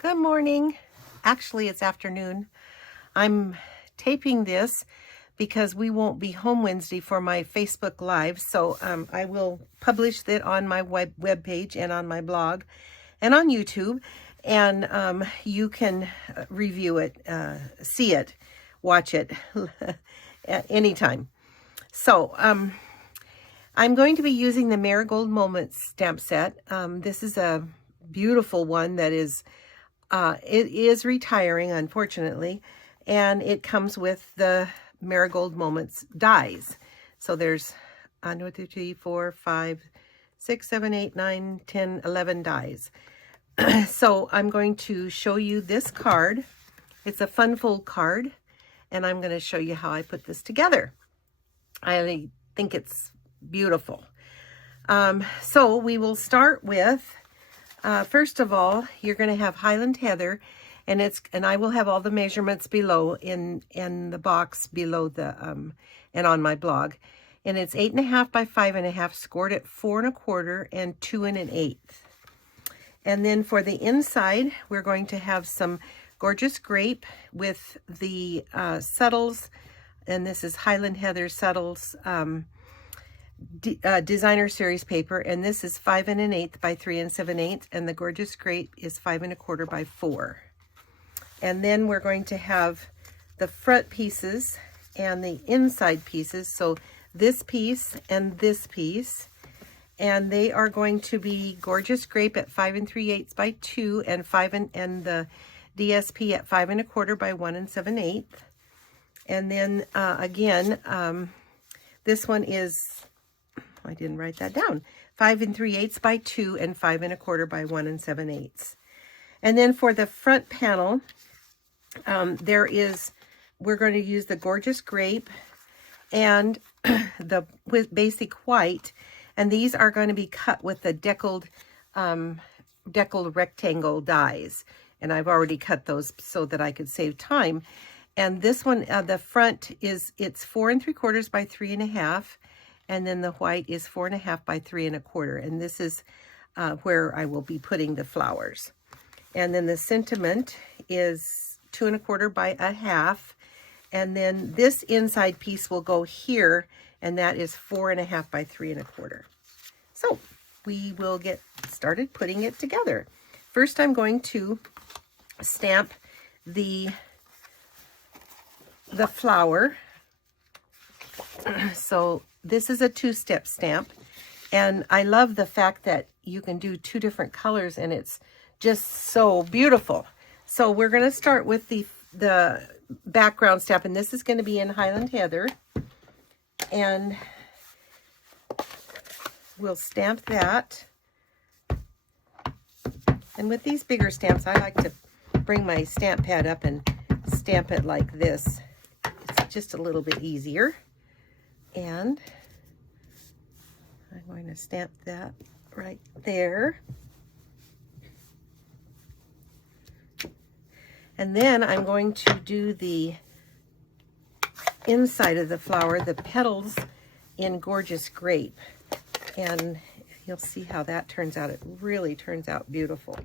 Good morning. Actually, it's afternoon. I'm taping this because we won't be home Wednesday for my Facebook Live. So I will publish it on my web page and on my blog and on YouTube. And you can review it, see it, watch it at any time. So I'm going to be using the Marigold Moments stamp set. This is a beautiful one that is it is retiring, unfortunately, and it comes with the Marigold Moments dies. So there's 1, 2, 3, 4, 5, 6, 7, 8, 9, 10, 11 dies. So I'm going to show you this card. It's a fun fold card, and I'm going to show you how I put this together. I think it's beautiful. So we will start with first of all, you're going to have Highland Heather, and I will have all the measurements below in the box below the and on my blog. And it's 8.5 by 5.5, scored at 4 1/4 and 2 1/8. And then for the inside, we're going to have some gorgeous grape with the settles, and this is Highland Heather settles. Designer series paper, and this is 5 1/8 by 3 7/8, and the gorgeous grape is 5 1/4 by 4. And then we're going to have the front pieces and the inside pieces, so this piece and this piece, and they are going to be gorgeous grape at 5 3/8 by 2, and and the DSP at 5 1/4 by 1 7/8. And then again, this one is, I didn't write that down, 5 3/8 by 2 and 5 1/4 by 1 7/8. And then for the front panel, we're going to use the gorgeous grape and the basic white, and these are going to be cut with the deckled rectangle dies, and I've already cut those so that I could save time. And this one, the front it's 4 3/4 by 3 1/2. And then the white is 4 1/2 by 3 1/4. And this is where I will be putting the flowers. And then the sentiment is 2 1/4 by 1/2. And then this inside piece will go here, and that is 4 1/2 by 3 1/4. So we will get started putting it together. First, I'm going to stamp the flower. So this is a 2-step stamp, and I love the fact that you can do 2 different colors, and it's just so beautiful. So we're going to start with the background stamp, and this is going to be in Highland Heather, and we'll stamp that. And with these bigger stamps, I like to bring my stamp pad up and stamp it like this. It's just a little bit easier. And I'm going to stamp that right there. And then I'm going to do the inside of the flower, the petals in gorgeous grape. And you'll see how that turns out. It really turns out beautiful.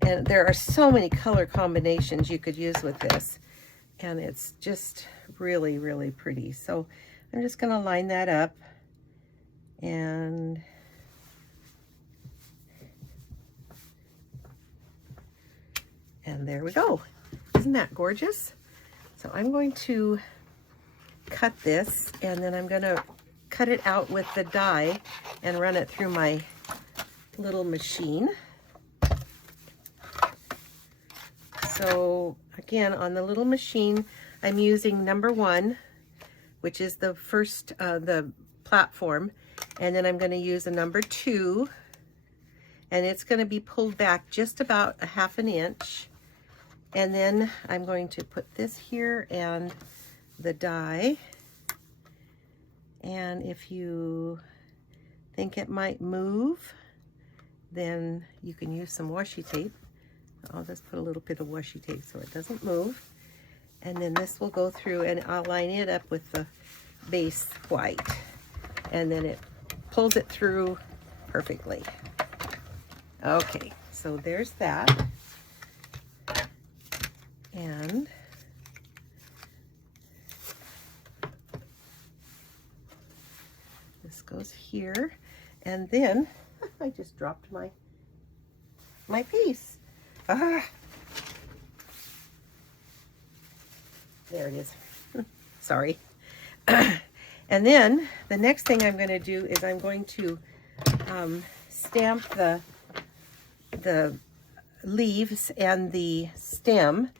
And there are so many color combinations you could use with this. And it's just really, really pretty. So I'm just going to line that up, and there we go. Isn't that gorgeous? So I'm going to cut this, and then I'm going to cut it out with the die and run it through my little machine. So again, on the little machine, I'm using number 1, which is the first, the platform, and then I'm going to use a number 2, and it's going to be pulled back just about 1/2 inch, and then I'm going to put this here and the die, and if you think it might move, then you can use some washi tape. I'll just put a little bit of washi tape so it doesn't move. And then this will go through, and I'll line it up with the base white. And then it pulls it through perfectly. Okay, so there's that. And this goes here. And then I just dropped my piece. Ah. There it is. Sorry. And then the next thing I'm going to do is I'm going to stamp the leaves and the stem,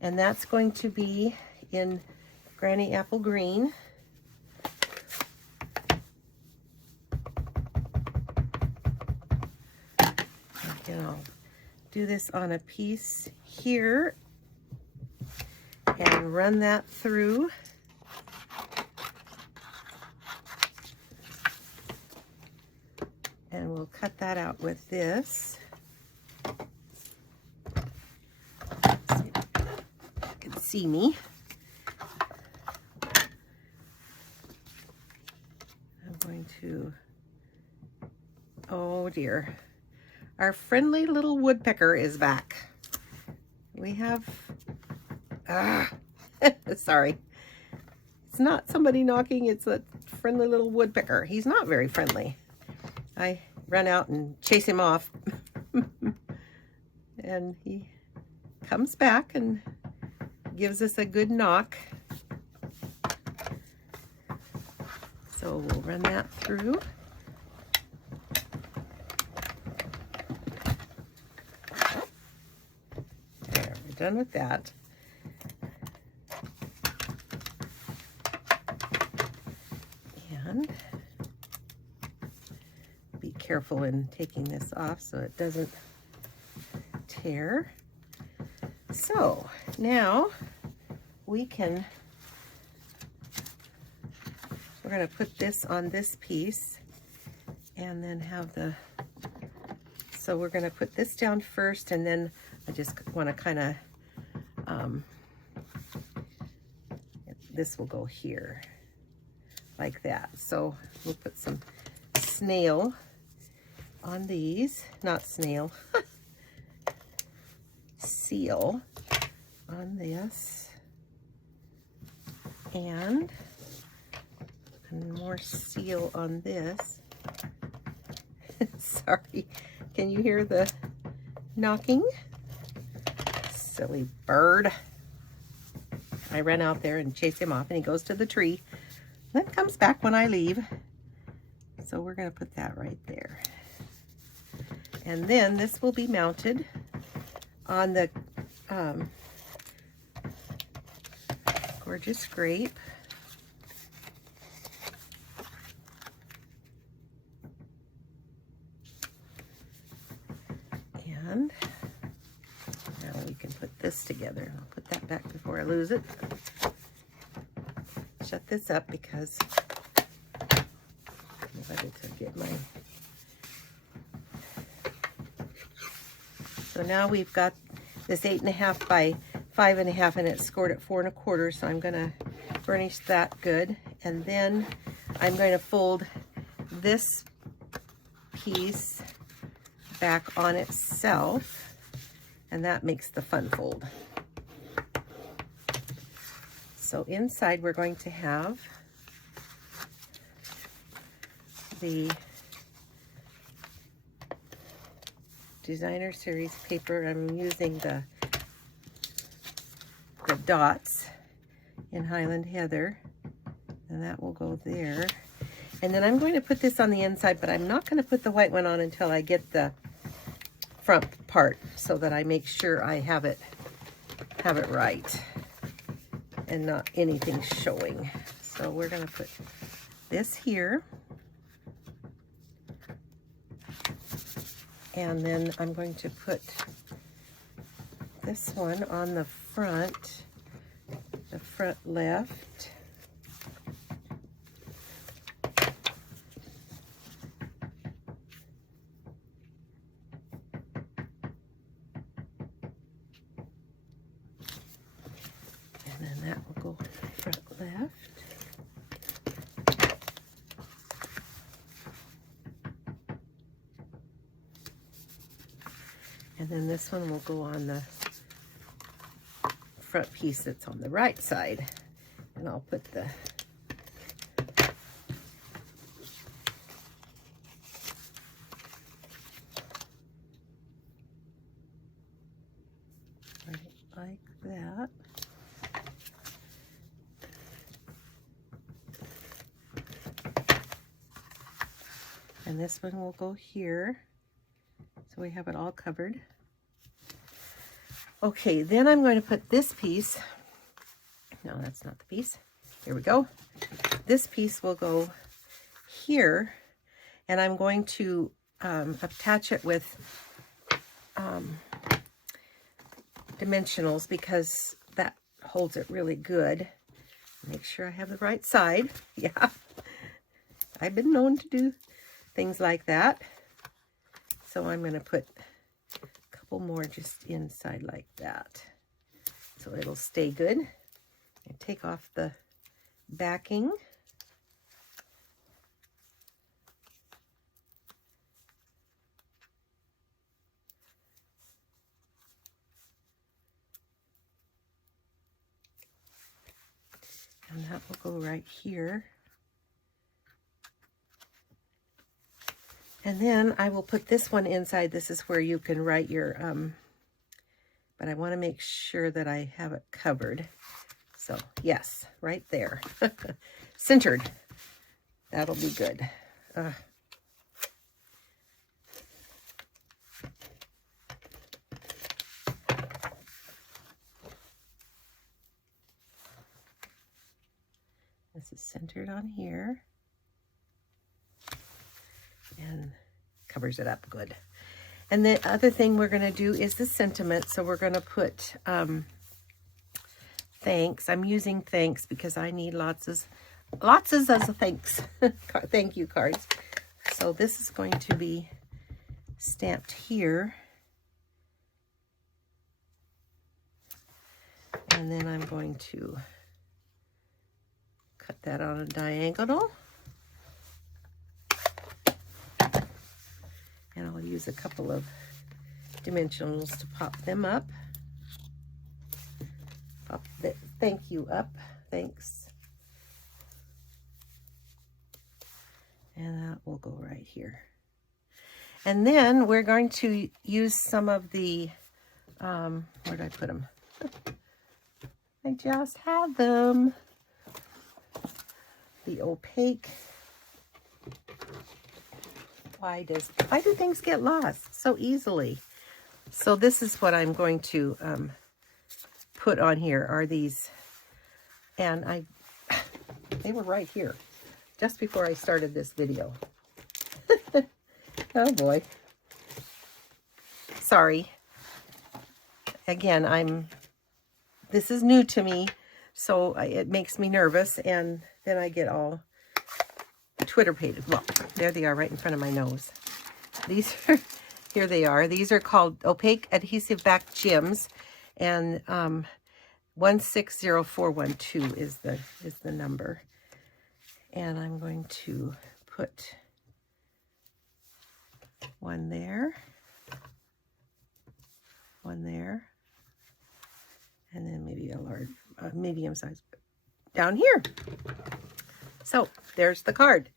and that's going to be in Granny Apple Green. And I'll do this on a piece here and run that through. And we'll cut that out with this. Let's see if you can see me. I'm going to, oh dear. Our friendly little woodpecker is back. We have, sorry. It's not somebody knocking, it's a friendly little woodpecker. He's not very friendly. I run out and chase him off. And he comes back and gives us a good knock. So we'll run that through. There, we're done with that. And be careful in taking this off so it doesn't tear. So now we're going to put this on this piece and then have so we're going to put this down first, and then I just want to kind of, this will go here like that. So we'll put some snail on these, not snail, seal on this, and more seal on this. Sorry, can you hear the knocking? Silly bird. I run out there and chase him off, and he goes to the tree, then comes back when I leave. So we're going to put that right there. And then this will be mounted on the gorgeous grape. And now we can put this together. I'll put that back before I lose it. Shut this up because I'm ready to get my... So now we've got this 8.5 by 5.5, and it's scored at 4 1/4. So I'm going to burnish that good, and then I'm going to fold this piece back on itself, and that makes the fun fold. So inside we're going to have the Designer Series paper. I'm using the dots in Highland Heather, and that will go there. And then I'm going to put this on the inside, but I'm not going to put the white one on until I get the front part, so that I make sure I have it right and not anything showing. So we're going to put this here, and then I'm going to put this one on the front left. And then that will go front left. And then this one will go on the front piece that's on the right side. And I'll put the right like that. And this one will go here. So we have it all covered. Okay, then I'm going to put this piece. No, that's not the piece. Here we go. This piece will go here, and I'm going to attach it with dimensionals because that holds it really good. Make sure I have the right side. Yeah, I've been known to do things like that. So I'm going to put a couple more just inside like that, so it'll stay good. And take off the backing. And that will go right here. And then I will put this one inside. This is where you can write your, but I want to make sure that I have it covered. So yes, right there. Centered. That'll be good. This is centered on here. And covers it up good. And the other thing we're going to do is the sentiment. So we're going to put thanks. I'm using thanks because I need lots of thanks. Thank you cards. So this is going to be stamped here. And then I'm going to cut that on a diagonal. And I'll use a couple of dimensionals to pop them up. Pop the thank you up. Thanks. And that will go right here. And then we're going to use some of the, where did I put them? I just had them. The opaque. Why do things get lost so easily? So this is what I'm going to put on here are these, and they were right here just before I started this video. Oh boy. Sorry. Again, this is new to me, so it makes me nervous, and then I get all Twitter-pated. Well, there they are right in front of my nose. These are, here they are. These are called Opaque Adhesive Back Gems, and 160412 is the number. And I'm going to put one there, and then maybe a large, medium size down here. So there's the card.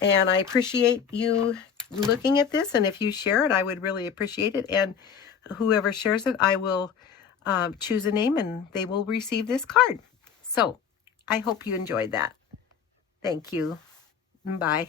And I appreciate you looking at this. And if you share it, I would really appreciate it. And whoever shares it, I will choose a name and they will receive this card. So I hope you enjoyed that. Thank you. Bye.